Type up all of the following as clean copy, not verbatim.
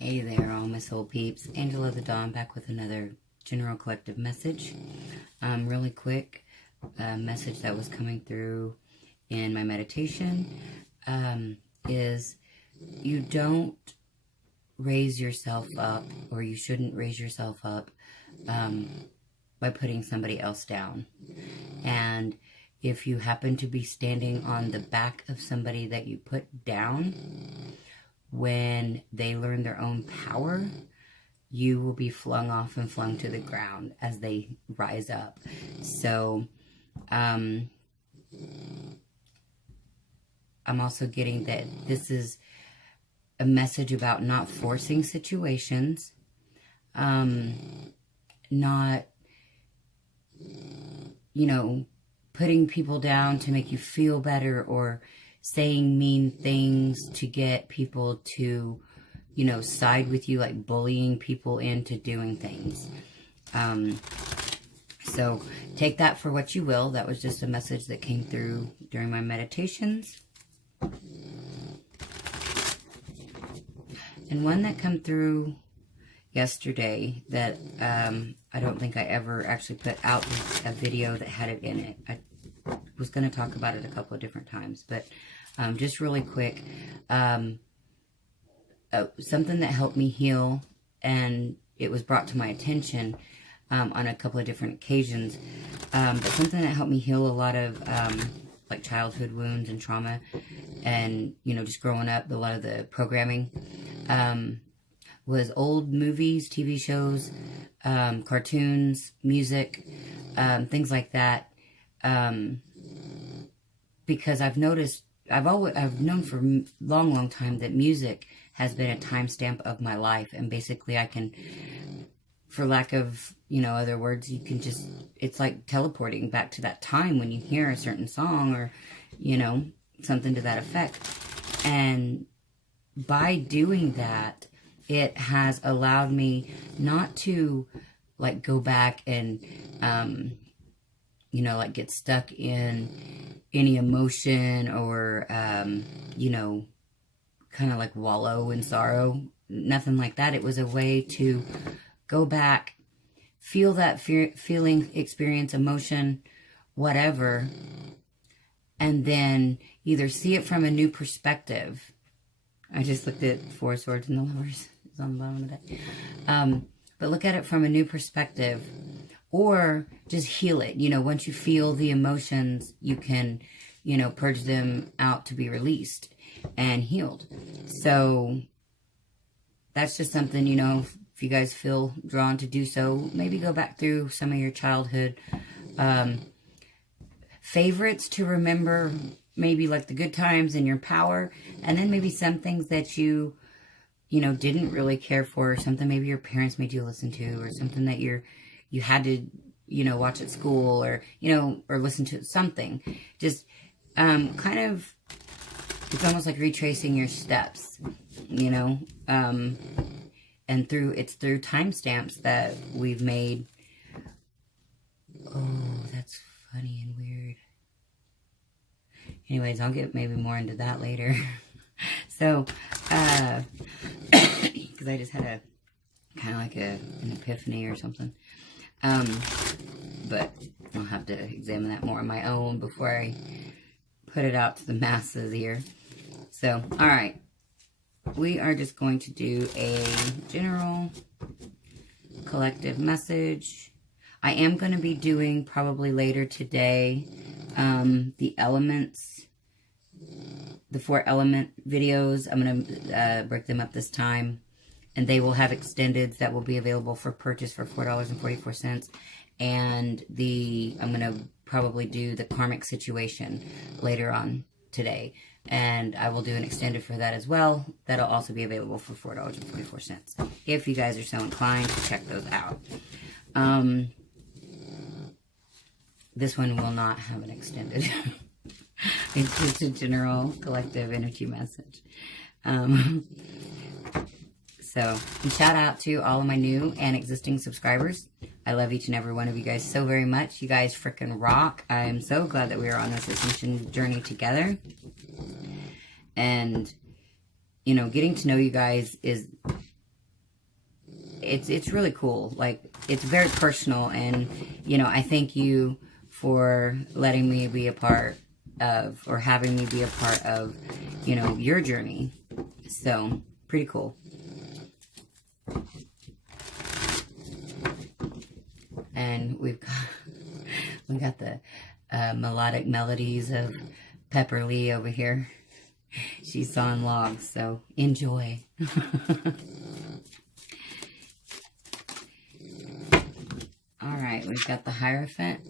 Hey there, all my soul peeps. Angela the Dawn back with another general collective message. Really quick, message that was coming through in my meditation is you don't raise yourself up, or you shouldn't raise yourself up by putting somebody else down. And if you happen to be standing on the back of somebody that you put down, when they learn their own power, you will be flung off and flung to the ground as they rise up. So, I'm also getting that this is a message about not forcing situations, not, putting people down to make you feel better, or saying mean things to get people to, side with you, like bullying people into doing things. So take that for what you will. That was just a message that came through during my meditations. And one that came through yesterday that I don't think I ever actually put out a video that had it in it. I was going to talk about it a couple of different times, but just really quick, something that helped me heal, and it was brought to my attention on a couple of different occasions, but something that helped me heal a lot of like childhood wounds and trauma, and just growing up, a lot of the programming was old movies, TV shows, cartoons, music, things like that. Because I've noticed, I've known for a long time that music has been a timestamp of my life, and basically I can, for lack of, other words, you can just, it's like teleporting back to that time when you hear a certain song or, something to that effect. And by doing that, it has allowed me not to, like, go back and, like get stuck in any emotion or, kind of like wallow in sorrow. Nothing like that. It was a way to go back, feel that feeling, experience, emotion, whatever, and then either see it from a new perspective. I just looked at Four Swords and the Lovers. It's on the bottom of that. But look at it from a new perspective, or just heal it. Once you feel the emotions, you can, purge them out to be released and healed. So that's just something, if you guys feel drawn to do so, maybe go back through some of your childhood favorites to remember, maybe like the good times and your power, and then maybe some things that you didn't really care for, or something maybe your parents made you listen to, or something that you had to, watch at school, or, or listen to something. Just kind of, it's almost like retracing your steps, and it's through timestamps that we've made. Oh, that's funny and weird. Anyways, I'll get maybe more into that later. So, because I just had a kind of like an epiphany or something. But I'll have to examine that more on my own before I put it out to the masses here. So, all right. We are just going to do a general collective message. I am going to be doing probably later today the elements, the 4 element videos. I'm going to break them up this time, and they will have extendeds that will be available for purchase for $4.44. And I'm going to probably do the karmic situation later on today, and I will do an extended for that as well. That'll also be available for $4.44 if you guys are so inclined to check those out. This one will not have an extended. It's just a general collective energy message. So, shout out to all of my new and existing subscribers. I love each and every one of you guys so very much. You guys freaking rock. I'm so glad that we are on this ascension journey together. And, getting to know you guys is it's really cool. Like, it's very personal, and, you know, I thank you for letting me be a part of, or having me be a part of, you know, your journey. So, pretty cool. And we got the melodic melodies of Pepper Lee over here. She's sawing logs, so enjoy. Alright, we've got the Hierophant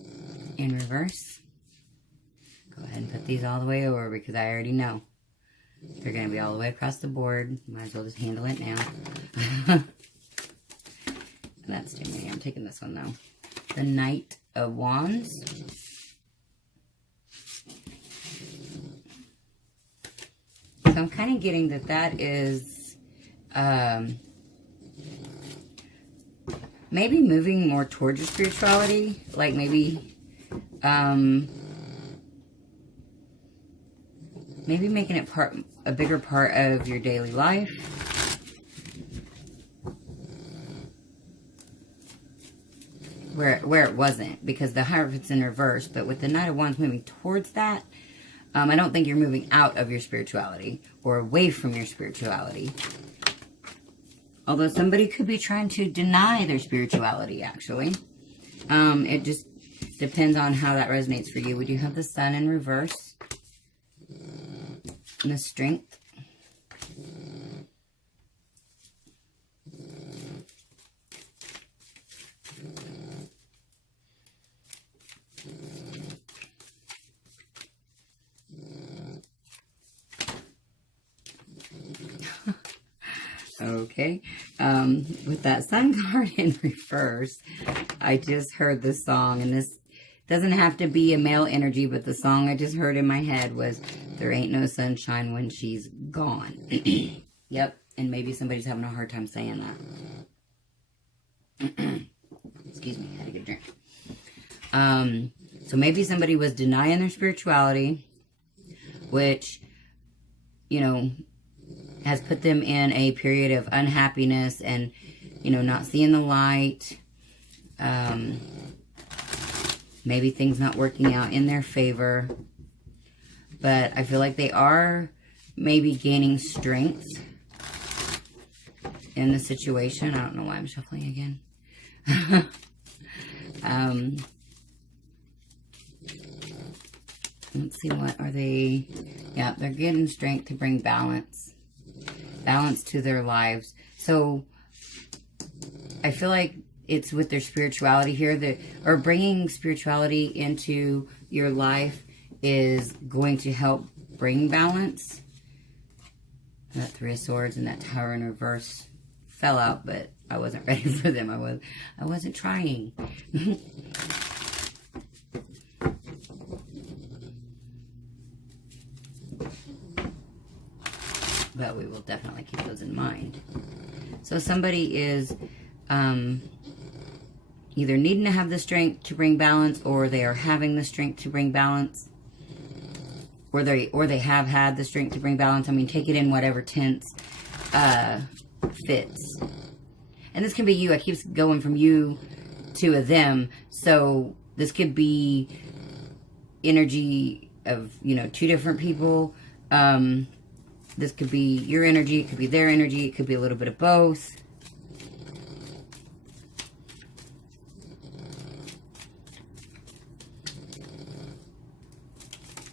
in reverse. Go ahead and put these all the way over, because I already know they're going to be all the way across the board. Might as well just handle it now. And that's too many. I'm taking this one, though. The Knight of Wands. So I'm kind of getting that is maybe moving more towards your spirituality. Like, maybe maybe making it a bigger part of your daily life. Where it wasn't, because the Hierophant's in reverse, but with the Knight of Wands moving towards that, I don't think you're moving out of your spirituality or away from your spirituality. Although somebody could be trying to deny their spirituality, actually. It just depends on how that resonates for you. We do have the Sun in reverse. And the Strength. Okay, with that Sun card in reverse, I just heard this song, and this doesn't have to be a male energy, but the song I just heard in my head was, "There ain't no sunshine when she's gone." Yep, and maybe somebody's having a hard time saying that. Excuse me, I had to get a drink. So maybe somebody was denying their spirituality, which, you know, has put them in a period of unhappiness and, you know, not seeing the light. Maybe things not working out in their favor. But I feel like they are maybe gaining strength in the situation. I don't know why I'm shuffling again. Let's see, what are they? Yeah, they're getting strength to bring balance to their lives. So I feel like it's with their spirituality here, or bringing spirituality into your life is going to help bring balance. That Three of Swords and that Tower in reverse fell out, but I wasn't ready for them. I wasn't trying. But we will definitely keep those in mind. So somebody is either needing to have the strength to bring balance, or they are having the strength to bring balance, or they have had the strength to bring balance. I mean, take it in whatever tense fits. And this can be you. I keep going from you to a them. So this could be energy of, you know, two different people. This could be your energy, it could be their energy, it could be a little bit of both.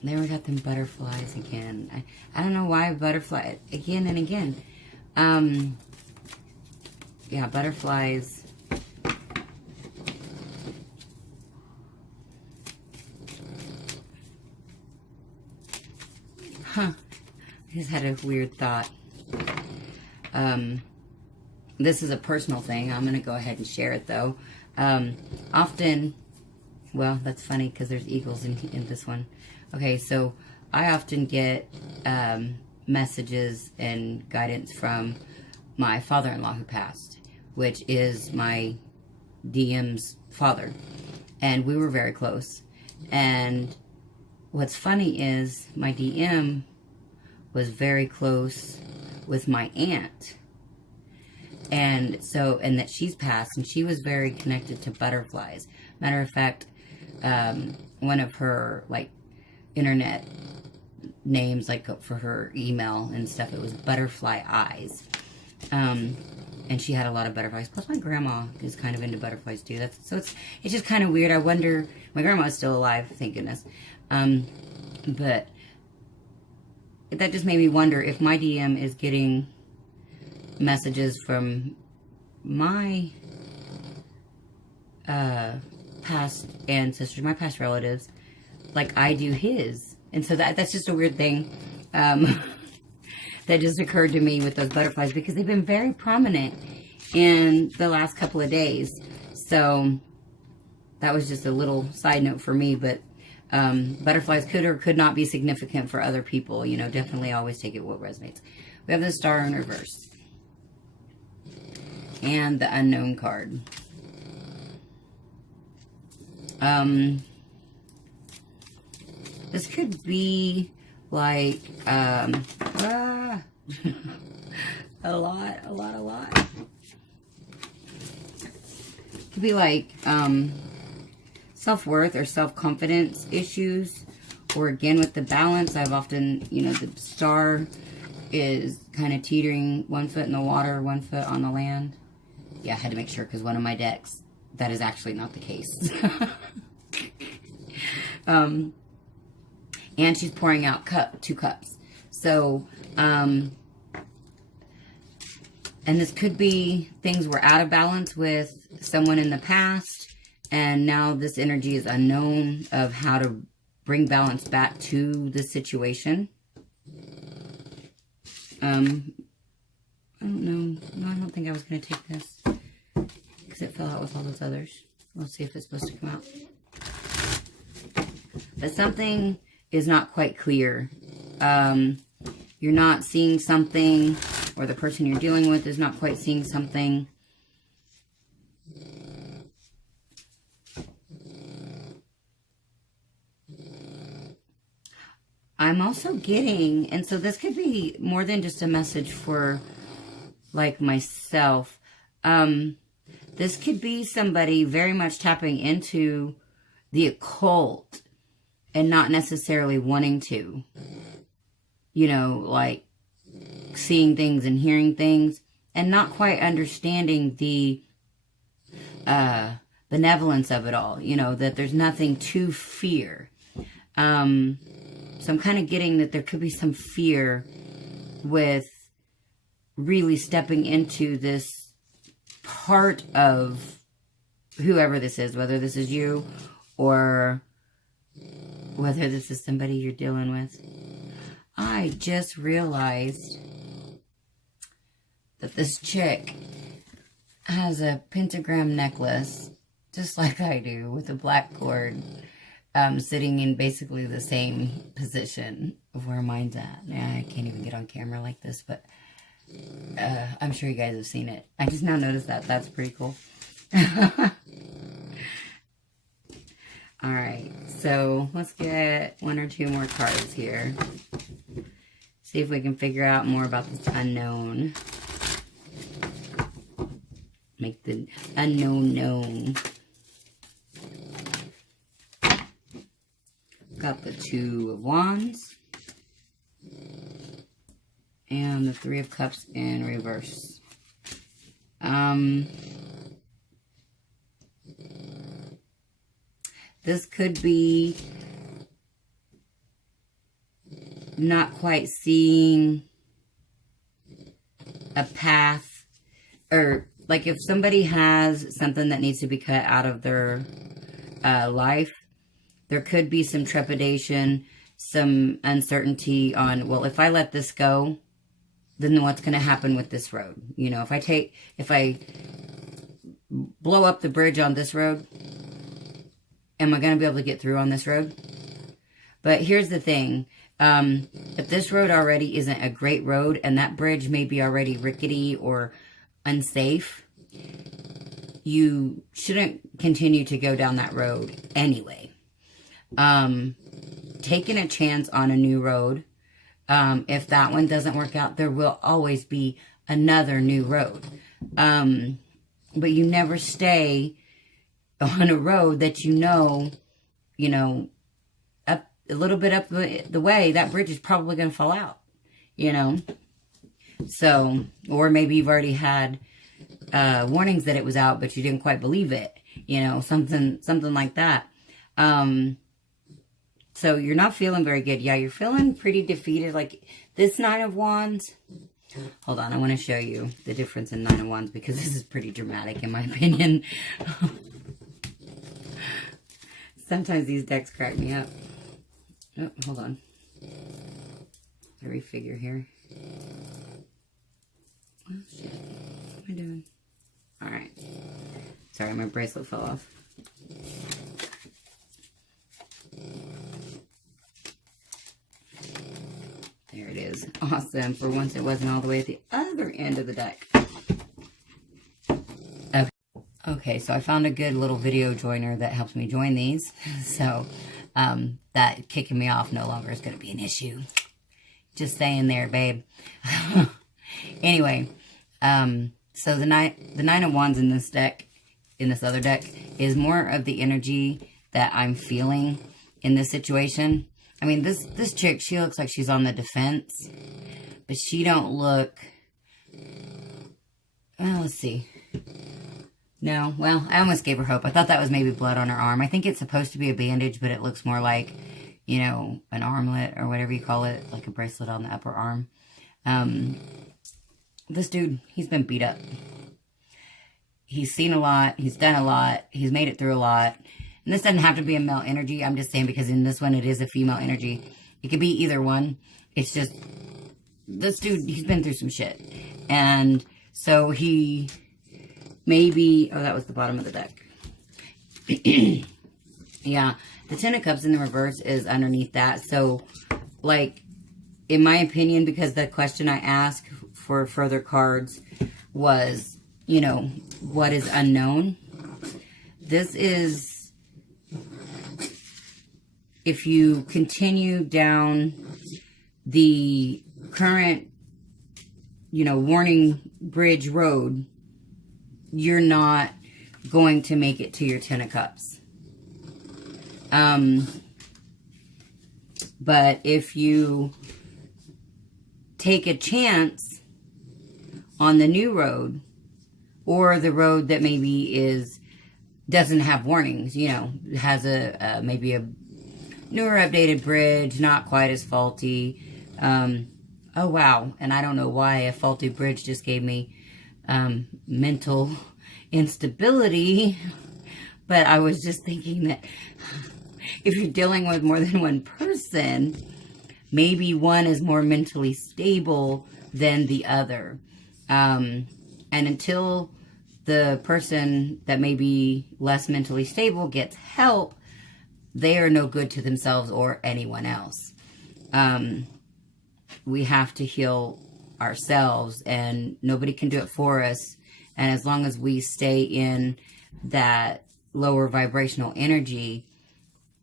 There we got them butterflies again. I don't know why butterfly again and again. Yeah, butterflies. Huh. I just had a weird thought. This is a personal thing. I'm going to go ahead and share it, though. Often, well, that's funny because there's eagles in this one. Okay, so I often get messages and guidance from my father-in-law who passed, which is my DM's father. And we were very close. And what's funny is my DM was very close with my aunt. And so, and that she's passed, and she was very connected to butterflies. Matter of fact, one of her, like, internet names, like, for her email and stuff, it was Butterfly Eyes. And she had a lot of butterflies. Plus, my grandma is kind of into butterflies, too. So it's just kind of weird. I wonder, my grandma is still alive, thank goodness. But that just made me wonder if my DM is getting messages from my past ancestors, my past relatives, like I do his. And so that's just a weird thing that just occurred to me with those butterflies, because they've been very prominent in the last couple of days. So that was just a little side note for me, but butterflies could or could not be significant for other people. You know, definitely always take it what resonates. We have the Star in reverse. And the Unknown card. This could be like a lot. Could be like self-worth or self-confidence issues. Or again, with the balance, I've often, you know, the Star is kind of teetering, 1 foot in the water, 1 foot on the land. Yeah, I had to make sure, because one of my decks, that is actually not the case. And she's pouring out 2 cups. So, and this could be things were out of balance with someone in the past, and now this energy is unknown of how to bring balance back to the situation. I don't know. No, I don't think I was going to take this, because it fell out with all those others. We'll see if it's supposed to come out. But something is not quite clear. You're not seeing something, or the person you're dealing with is not quite seeing something. I'm also getting, and so this could be more than just a message for, like, myself. This could be somebody very much tapping into the occult and not necessarily wanting to. You know, like, seeing things and hearing things and not quite understanding the benevolence of it all. You know, that there's nothing to fear. So I'm kind of getting that there could be some fear with really stepping into this part of whoever this is, whether this is you or whether this is somebody you're dealing with. I just realized that this chick has a pentagram necklace, just like I do, with a black cord. Sitting in basically the same position of where mine's at. I can't even get on camera like this, but I'm sure you guys have seen it. I just now noticed that. That's pretty cool. Alright, so let's get 1 or 2 more cards here. See if we can figure out more about this unknown. Make the unknown known. Got the 2 of Wands and the 3 of Cups in reverse. This could be not quite seeing a path, or like if somebody has something that needs to be cut out of their life, there could be some trepidation, some uncertainty on, well, if I let this go, then what's going to happen with this road? You know, if I blow up the bridge on this road, am I going to be able to get through on this road? But here's the thing. If this road already isn't a great road, and that bridge may be already rickety or unsafe, you shouldn't continue to go down that road anyway. Taking a chance on a new road. If that one doesn't work out, there will always be another new road. But you never stay on a road that you know, up a little bit up the way, that bridge is probably going to fall out, So, or maybe you've already had warnings that it was out, but you didn't quite believe it, something like that. So you're not feeling very good. Yeah, you're feeling pretty defeated. Like this Nine of Wands. Hold on, I want to show you the difference in Nine of Wands because this is pretty dramatic in my opinion. Sometimes these decks crack me up. Oh, hold on. I refigure here. Oh, shit. What am I doing? Alright. Sorry, my bracelet fell off. There it is. Awesome. For once it wasn't all the way at the other end of the deck. Okay, so I found a good little video joiner that helps me join these. So, that kicking me off no longer is going to be an issue. Just saying there, babe. Anyway, so the Nine of Wands in this deck, in this other deck, is more of the energy that I'm feeling in this situation. I mean, this chick, she looks like she's on the defense, but she don't look, well, let's see. No, well, I almost gave her hope. I thought that was maybe blood on her arm. I think it's supposed to be a bandage, but it looks more like, an armlet or whatever you call it, like a bracelet on the upper arm. This dude, he's been beat up. He's seen a lot. He's done a lot. He's made it through a lot. And this doesn't have to be a male energy. I'm just saying because in this one, it is a female energy. It could be either one. It's just, this dude, he's been through some shit. And so he maybe, oh, that was the bottom of the deck. Yeah, the Ten of Cups in the reverse is underneath that. So, like, in my opinion, because the question I asked for further cards was, what is unknown? This is, if you continue down the current, warning bridge road, you're not going to make it to your Ten of Cups. But if you take a chance on the new road, or the road that maybe doesn't have warnings, has maybe a newer updated bridge, not quite as faulty. Oh wow, and I don't know why a faulty bridge just gave me mental instability, but I was just thinking that if you're dealing with more than one person, maybe one is more mentally stable than the other. And until the person that may be less mentally stable gets help, they are no good to themselves or anyone else. We have to heal ourselves, and nobody can do it for us. And as long as we stay in that lower vibrational energy,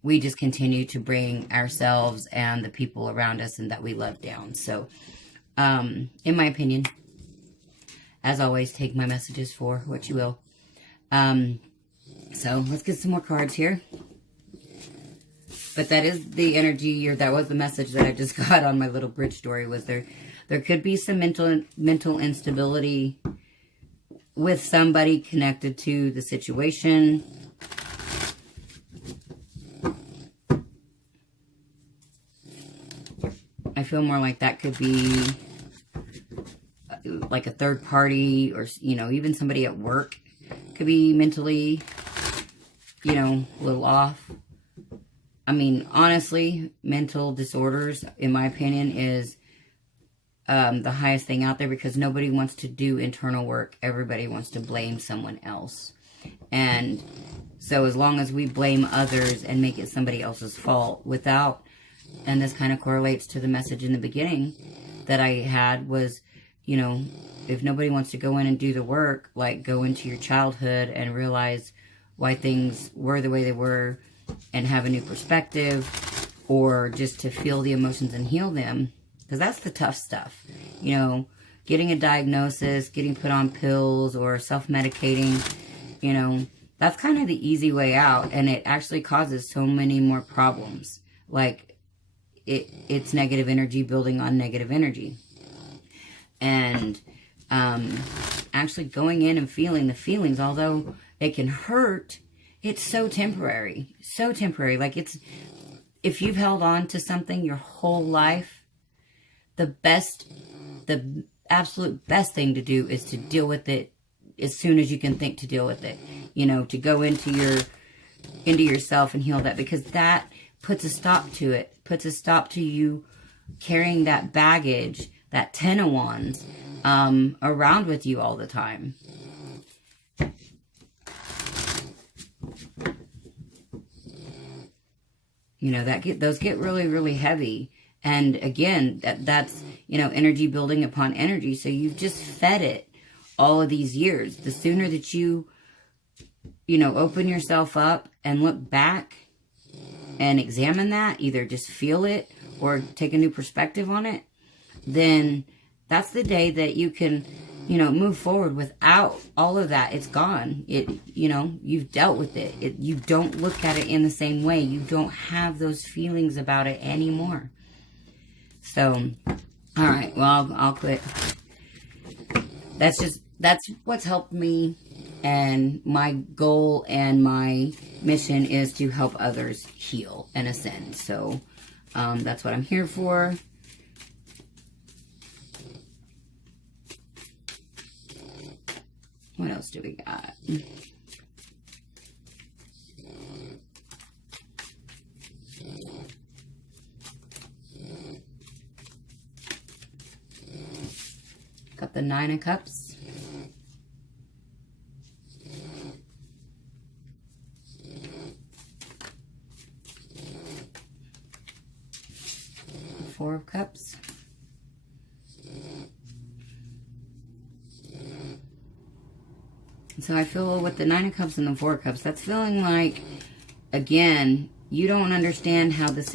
we just continue to bring ourselves and the people around us and that we love down. So, in my opinion, as always, take my messages for what you will. So let's get some more cards here. But that is the energy, or that was the message that I just got on my little bridge story, was there could be some mental instability with somebody connected to the situation. I feel more like that could be like a third party, or, even somebody at work could be mentally, a little off. I mean, honestly, mental disorders, in my opinion, is the highest thing out there, because nobody wants to do internal work. Everybody wants to blame someone else. And so as long as we blame others and make it somebody else's fault without, and this kind of correlates to the message in the beginning that I had, was, if nobody wants to go in and do the work, like go into your childhood and realize why things were the way they were and have a new perspective, or just to feel the emotions and heal them, because that's the tough stuff. getting a diagnosis, getting put on pills, or self-medicating, you know, that's kind of the easy way out, and it actually causes so many more problems. Like, it's negative energy building on negative energy. And actually going in and feeling the feelings, although it can hurt, it's so temporary. So temporary. Like, if you've held on to something your whole life, the absolute best thing to do is to deal with it as soon as you can think to deal with it. You know, to go into yourself and heal that, because that puts a stop to it. Puts a stop to you carrying that baggage, that 10 of Wands, around with you all the time. You know, those get really, really heavy. And again, that's, you know, energy building upon energy. So you've just fed it all of these years. The sooner that you know, open yourself up and look back and examine that, either just feel it or take a new perspective on it, then that's the day that you can, you know, move forward without all of that. It's gone. You know, you've dealt with it. You don't look at it in the same way. You don't have those feelings about it anymore. So, all right, well, I'll quit. That's what's helped me, and my goal and my mission is to help others heal and ascend. So, that's what I'm here for. What else do we got? Got the 9 of Cups. The 4 of Cups. So I feel with the 9 of Cups and the 4 of Cups, that's feeling like, again, you don't understand how this,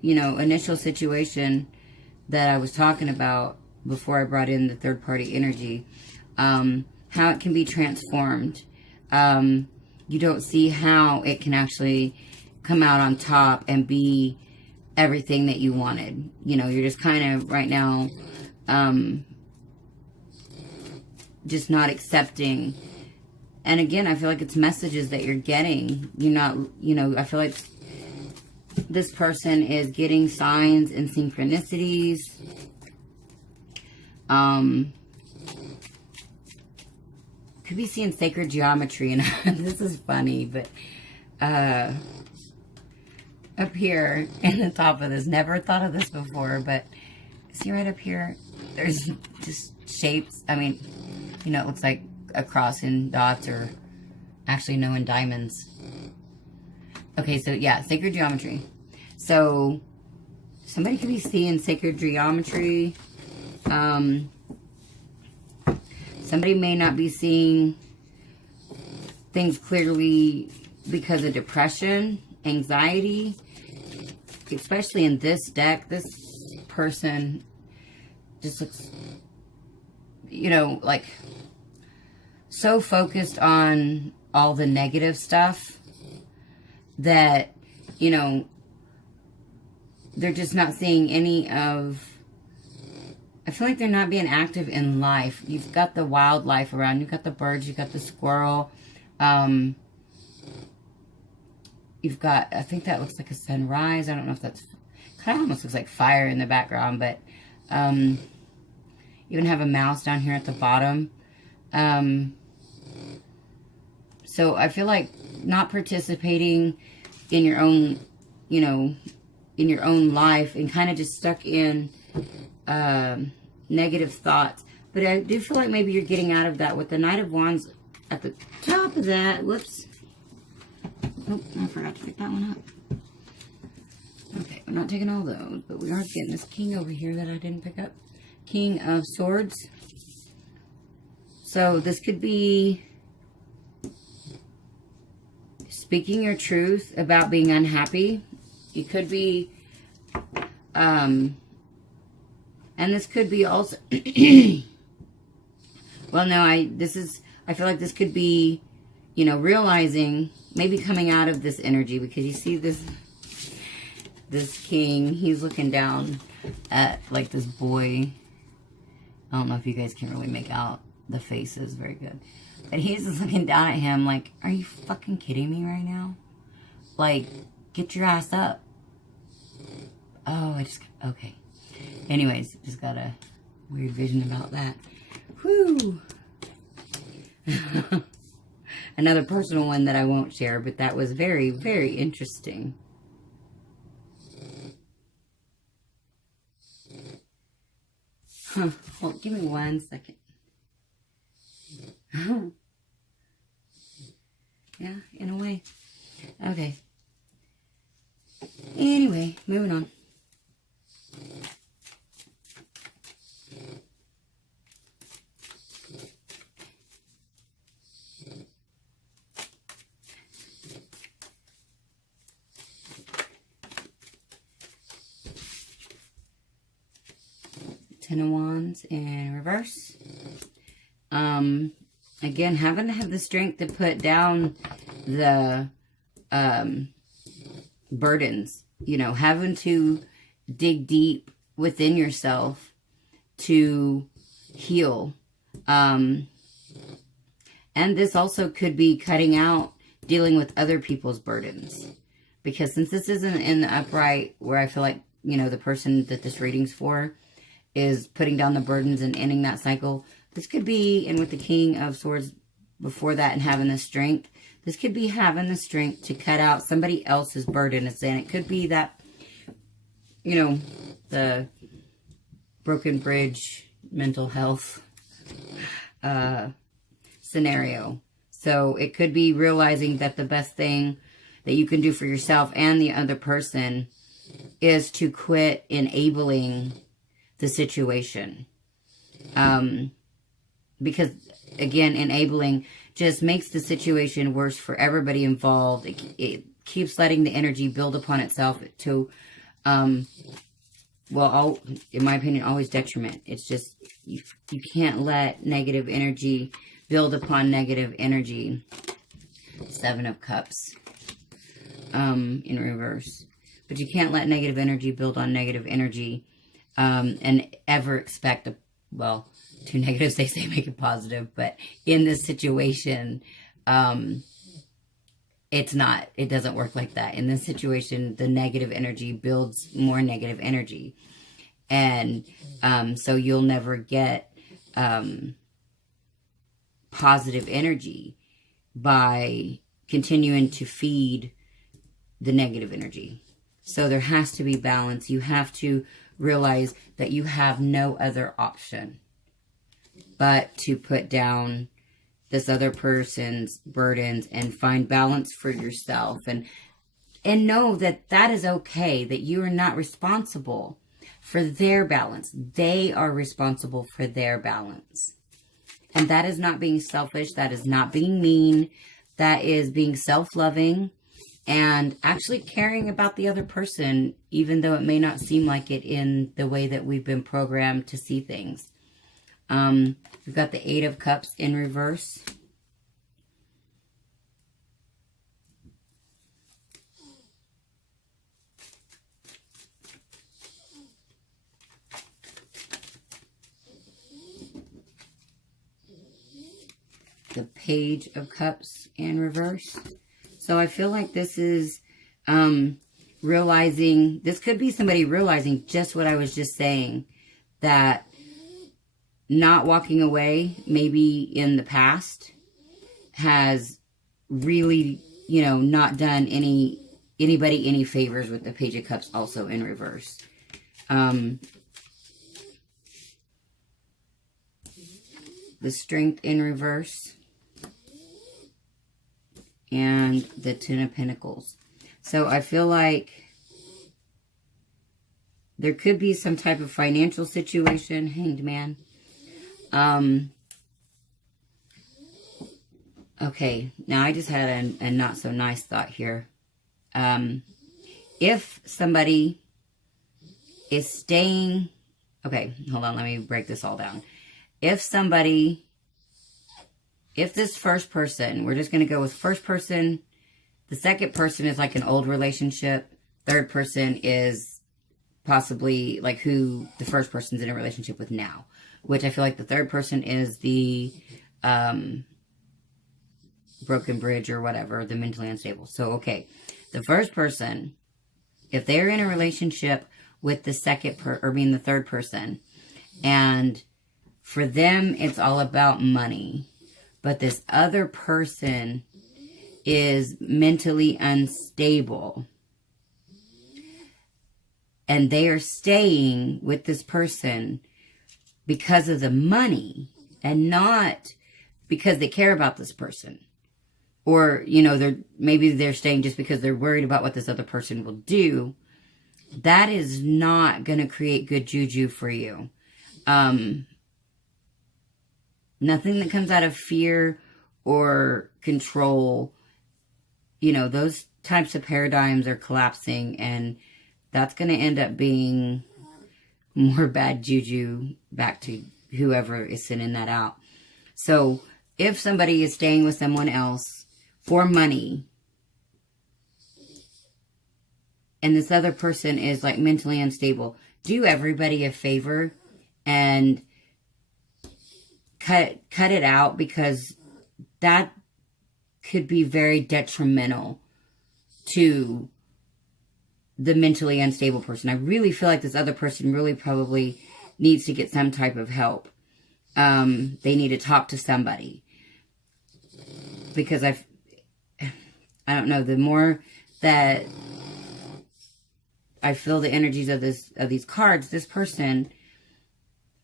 you know, initial situation that I was talking about before I brought in the third party energy, how it can be transformed. You don't see how it can actually come out on top and be everything that you wanted. You know, you're just kind of right now, just not accepting. And again, I feel like it's messages that you're getting. You're not, you know, I feel like this person is getting signs and synchronicities. Could be seeing sacred geometry, and this is funny, but up here in the top of this, never thought of this before, but see right up here, there's just shapes. I mean, you know, it looks like a cross in dots, or actually no, in diamonds. Okay, so yeah, sacred geometry. So somebody could be seeing sacred geometry. Somebody may not be seeing things clearly because of depression, anxiety, especially in this deck. This person just looks, you know, like so focused on all the negative stuff that, you know, they're just not seeing any of, I feel like they're not being active in life. You've got the wildlife around. You've got the birds. You've got the squirrel. You've got, I think that looks like a sunrise. I don't know if that's, kind of almost looks like fire in the background, but you even have a mouse down here at the bottom. So I feel like not participating in your own, you know, in your own life, and kind of just stuck in negative thoughts. But I do feel like maybe you're getting out of that with the Knight of Wands at the top of that. Whoops. Oh, I forgot to pick that one up. Okay, I'm not taking all those, but we are getting this King over here that I didn't pick up. King of Swords. So this could be speaking your truth about being unhappy. You could be And this could be also, well, no, I feel like this could be, you know, realizing, maybe coming out of this energy, because you see this king, he's looking down at like this boy. I don't know if you guys can really make out the faces very good, but he's just looking down at him like, are you fucking kidding me right now? Like, get your ass up. Oh, okay. Anyways, just got a weird vision about that. Whew. Another personal one that I won't share, but that was very, very interesting. Huh. Well, give me 1 second. Yeah, in a way. Okay. Anyway, moving on. Ten of Wands in reverse. Again, having to have the strength to put down the burdens, you know, having to dig deep within yourself to heal. And this also could be cutting out dealing with other people's burdens, because since this isn't in the upright, where I feel like, you know, the person that this reading's for is putting down the burdens and ending that cycle. This could be, and with the King of Swords before that and having the strength, this could be having the strength to cut out somebody else's burden. And it could be that, you know, the broken bridge mental health scenario. So it could be realizing that the best thing that you can do for yourself and the other person is to quit enabling the situation. Because, again, enabling just makes the situation worse for everybody involved. It keeps letting the energy build upon itself to, well, in my opinion, always detriment. It's just, you can't let negative energy build upon negative energy. 7 of Cups in reverse. But you can't let negative energy build on negative energy and ever expect well, 2 negatives, they say, make it positive. But in this situation, it doesn't work like that. In this situation, the negative energy builds more negative energy. And so you'll never get positive energy by continuing to feed the negative energy. So there has to be balance. You have to realize that you have no other option but to put down this other person's burdens and find balance for yourself, and know that that is okay, that you are not responsible for their balance. They are responsible for their balance. And that is not being selfish. That is not being mean. That is being self-loving and actually caring about the other person, even though it may not seem like it in the way that we've been programmed to see things. We've got the 8 of Cups in reverse. The Page of Cups in reverse. So I feel like this is realizing, this could be somebody realizing just what I was just saying, that not walking away maybe in the past has really, you know, not done anybody any favors, with the Page of Cups also in reverse. The Strength in reverse. And the 10 of Pentacles. So I feel like there could be some type of financial situation. Hanged Man. Okay, now I just had a not so nice thought here. If somebody is staying okay, hold on, let me break this all down. If this first person, we're just going to go with first person, the second person is like an old relationship, third person is possibly like who the first person's in a relationship with now, which I feel like the third person is the broken bridge or whatever, the mentally unstable. So, okay, the first person, if they're in a relationship with the the third person, and for them, it's all about money, but this other person is mentally unstable, and they are staying with this person because of the money and not because they care about this person. Or, you know, maybe they're staying just because they're worried about what this other person will do. That is not going to create good juju for you. Nothing that comes out of fear or control, you know, those types of paradigms are collapsing, and that's going to end up being more bad juju back to whoever is sending that out. So if somebody is staying with someone else for money, and this other person is like mentally unstable, do everybody a favor and cut it out, because that could be very detrimental to the mentally unstable person. I really feel like this other person really probably needs to get some type of help. They need to talk to somebody, because I don't know, the more that I feel the energies of these cards, this person,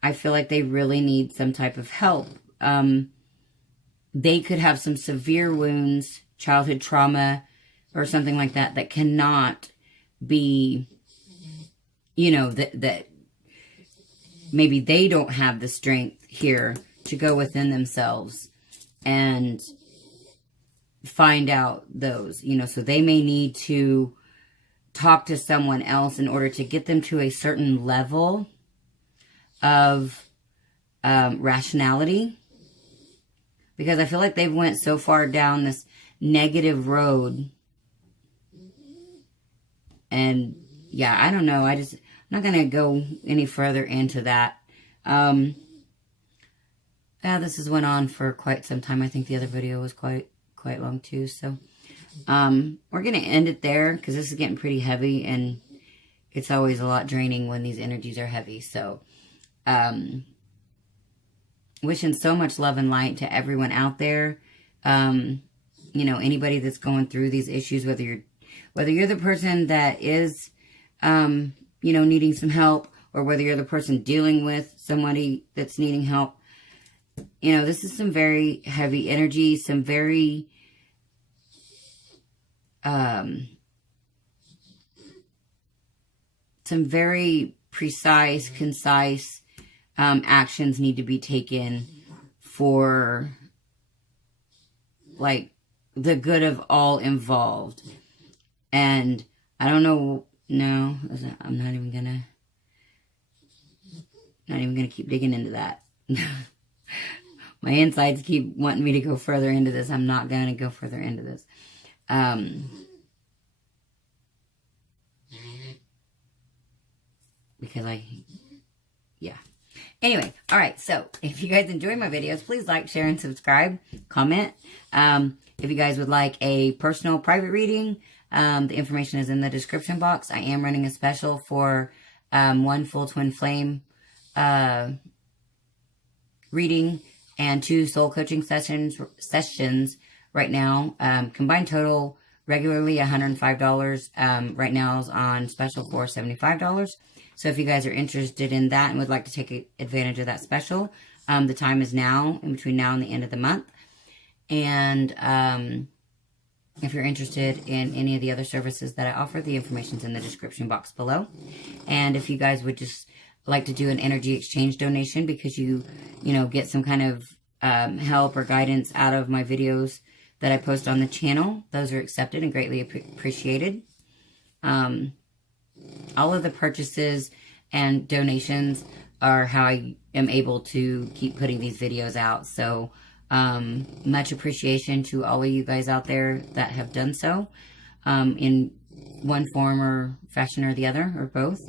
I feel like they really need some type of help. They could have some severe wounds, childhood trauma, or something like that, that cannot be, you know, that maybe they don't have the strength here to go within themselves and find out those, you know, so they may need to talk to someone else in order to get them to a certain level of rationality, because I feel like they've went so far down this negative road. And yeah, I don't know. I'm not going to go any further into that. This has went on for quite some time. I think the other video was quite long too. So, we're going to end it there, because this is getting pretty heavy, and it's always a lot draining when these energies are heavy. So, wishing so much love and light to everyone out there. You know, anybody that's going through these issues, whether you're the person that is, you know, needing some help, or whether you're the person dealing with somebody that's needing help. You know, this is some very heavy energy, some very, precise, concise, actions need to be taken for, like, the good of all involved. And I don't know, no, I'm not even gonna keep digging into that. My insides keep wanting me to go further into this. I'm not gonna go further into this. Because yeah. Anyway, all right. So if you guys enjoy my videos, please like, share, and subscribe. Comment. If you guys would like a personal private reading, the information is in the description box. I am running a special for 1 full Twinflame reading and 2 soul coaching sessions right now. Combined total regularly $105. Right now is on special for $75. So if you guys are interested in that and would like to take advantage of that special, the time is now, in between now and the end of the month. And if you're interested in any of the other services that I offer, the information's in the description box below. And if you guys would just like to do an energy exchange donation, because you know, get some kind of help or guidance out of my videos that I post on the channel, those are accepted and greatly appreciated. All of the purchases and donations are how I am able to keep putting these videos out. So much appreciation to all of you guys out there that have done so in one form or fashion or the other, or both.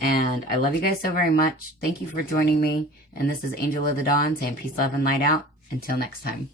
And I love you guys so very much. Thank you for joining me. And this is Angel of the Dawn saying peace, love, and light out. Until next time.